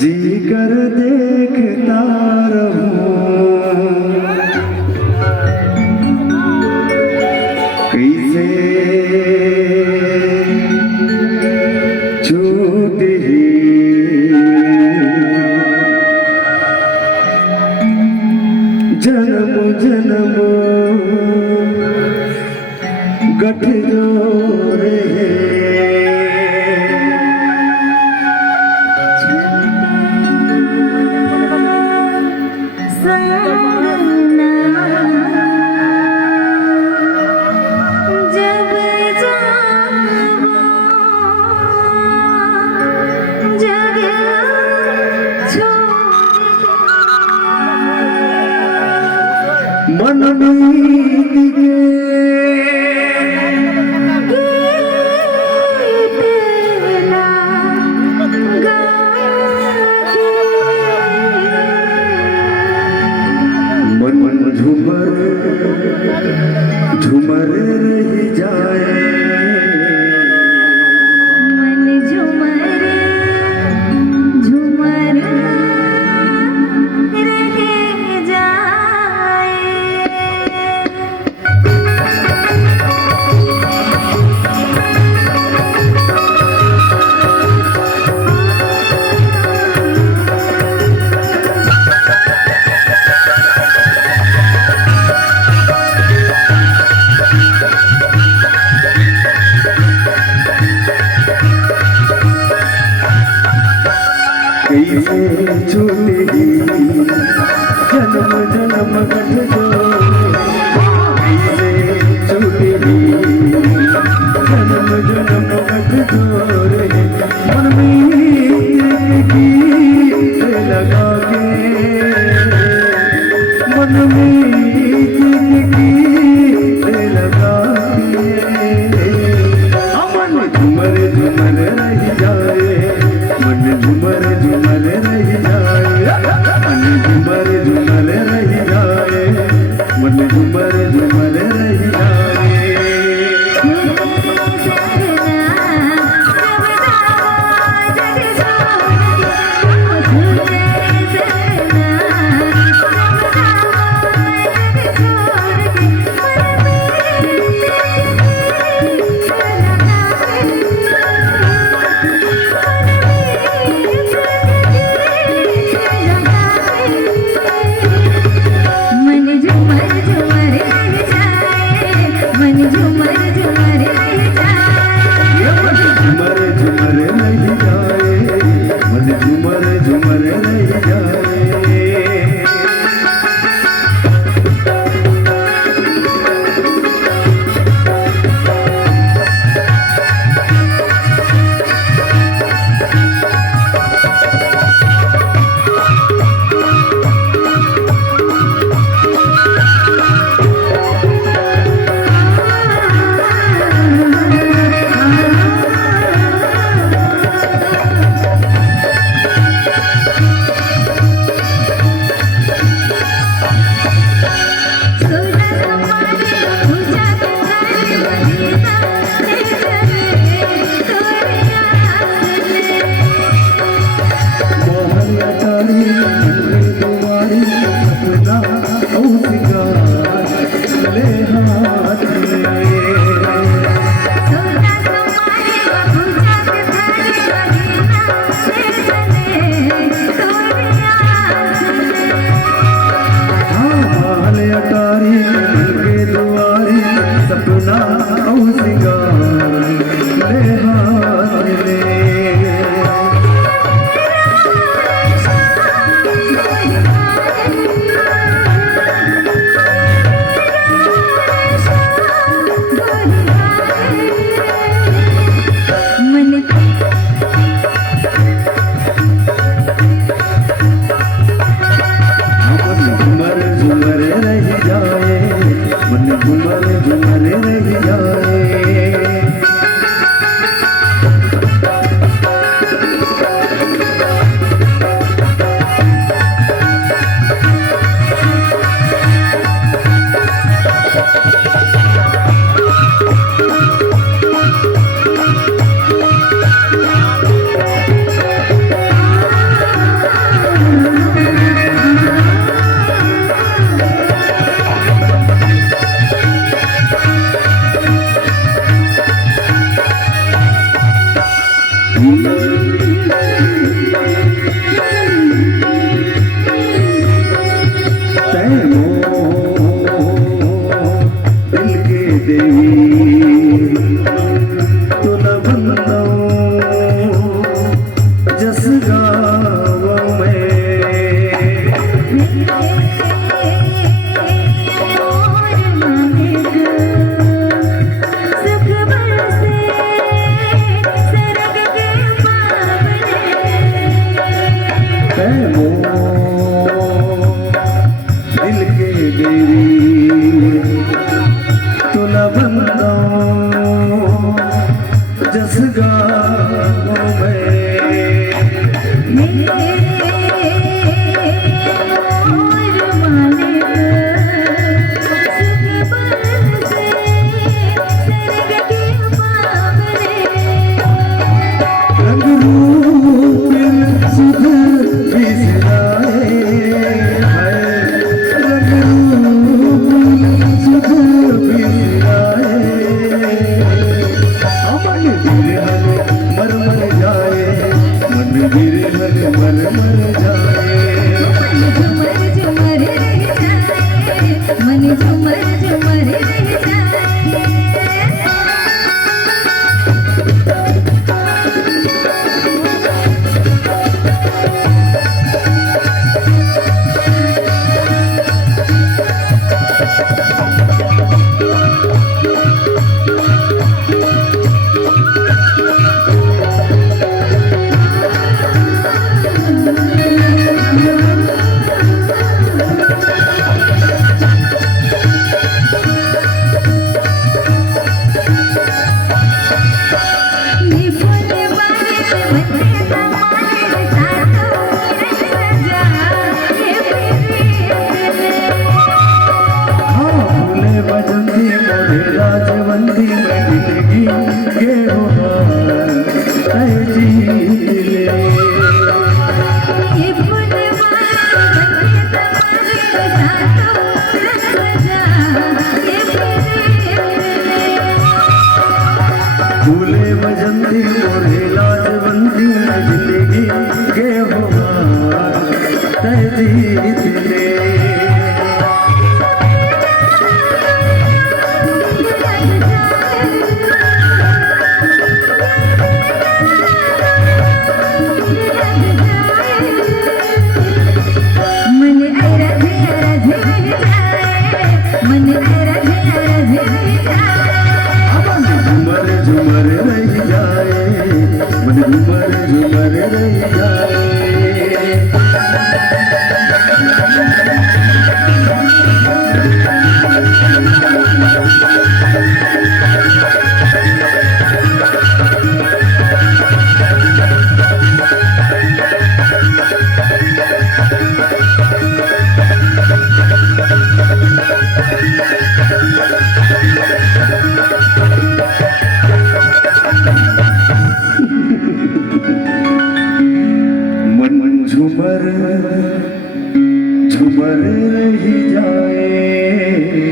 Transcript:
जी कर देखता रहूं कैसे छूट ही जन्म जन्म गठ जोड़े मन मीत मन झूमर झूमर रह जाए मन झूमर झूमर रह जाए। कैसे छूटेगी जन्म जन्म गठ जोड़े कैसे छूटेगी जन्म जन्म गठ जोड़े मन में गीत लगा के मन में गीत लगा के मन झूमर झूमर रह जाए मन झूमर झूमर रह जाए मन झूमर झूमर रह जाए मन झूमर झूमर रह जाए। झूमर झूमर रह जाए। देवी तुला बनलो जस गाव में और मालिक सुख बरसे सरग के पावने है मोह दिल के देवी तुला बनलो जस गाव में और मालिक सुख बरसे सरग के पावने रंग रूप सुध बिसराए है रंग रूप सुध बिसराए मन बिरहन मर मर जाए मन बिरहन मर मर जाए झुमर झुमर रह जाए मन झुमर झुमर रह जाए राजवंती में जिंदगी के बहार तय जी ले फूले बजंती मोरे लाजवंती में जिंदगी के बहार तय जी ले झुमर झुमर रह जाए मन झुमर झुमर रह जाए मन झुमर झुमर रह जाए